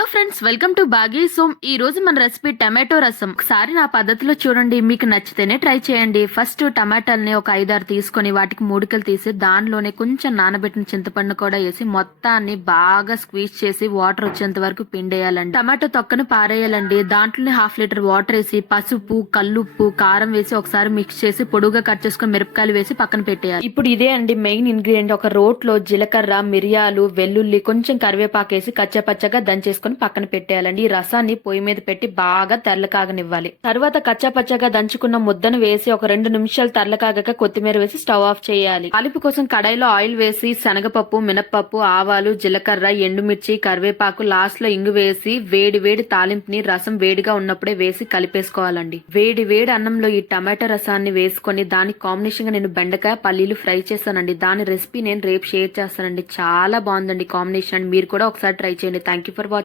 Hello friends, welcome to Baaghi soan. ఈ రోజు మన రెసిపీ టమాటో రసం. ఒకసారి నా పద్ధతిలో చూడండి, మీకు నచ్చితేనే ట్రై చేయండి. ఫస్ట్ టమాటాలని ఒక 5-6 తీసుకొని వాటికి మూడికలు తీసి దానిలోనే కొంచెం నానబెట్టిన చింతపండు కూడా వేసి మొత్తాన్ని బాగా స్క్వీజ్ చేసి వాటర్ వచ్చేంత వరకు పిండేయాలండి. టమాటో తొక్కను పారేయాలండి. దాంట్లోనే 1/2 లీటర్ వాటర్ వేసి పసుపు, కల్లుప్పు, కారం వేసి ఒకసారి మిక్స్ చేసి పొడుగా కట్ చేసుకుని మిరపకాయలు వేసి పక్కన పెట్టేయాలి. ఇప్పుడు ఇదే అండి మెయిన్ ఇంగ్రీడియంట్. ఒక రోట్లో జీలకర్ర, మిరియాలు, వెల్లుల్లి, కొంచెం కరివేపాకు వేసి కచ్చపచ్చగా దంచేసుకుని పక్కన పెట్టేయాలండి. ఈ రసాన్ని పొయ్యి మీద పెట్టి బాగా తెరలకాగనివ్వాలి. తర్వాత కచ్చాపచ్చగా దంచుకున్న ముద్దను వేసి ఒక 2 నిమిషాలు తెరలకాగాక కొత్తిమీర వేసి స్టవ్ ఆఫ్ చేయాలి. తాలింపు కోసం కడాయిలో ఆయిల్ వేసి శనగపప్పు, మినప్పప్పు, ఆవాలు, జీలకర్ర, ఎండుమిర్చి, కరివేపాకు, లాస్ట్ లో ఇంగు వేసి వేడి వేడి తాలింపుని రసం వేడిగా ఉన్నప్పుడే వేసి కలిపేసుకోవాలండి. వేడి వేడి అన్నంలో ఈ టమాటా రసాన్ని వేసుకొని దానికి కాంబినేషన్ గా నేను బెండకాయ, పల్లీలు ఫ్రై చేశానండి. దాని రెసిపీ నేను రేపు షేర్ చేస్తానండి. చాలా బాగుందండి కాంబినేషన్. మీరు కూడా ఒకసారి ట్రై చేయండి. Thank you for watching.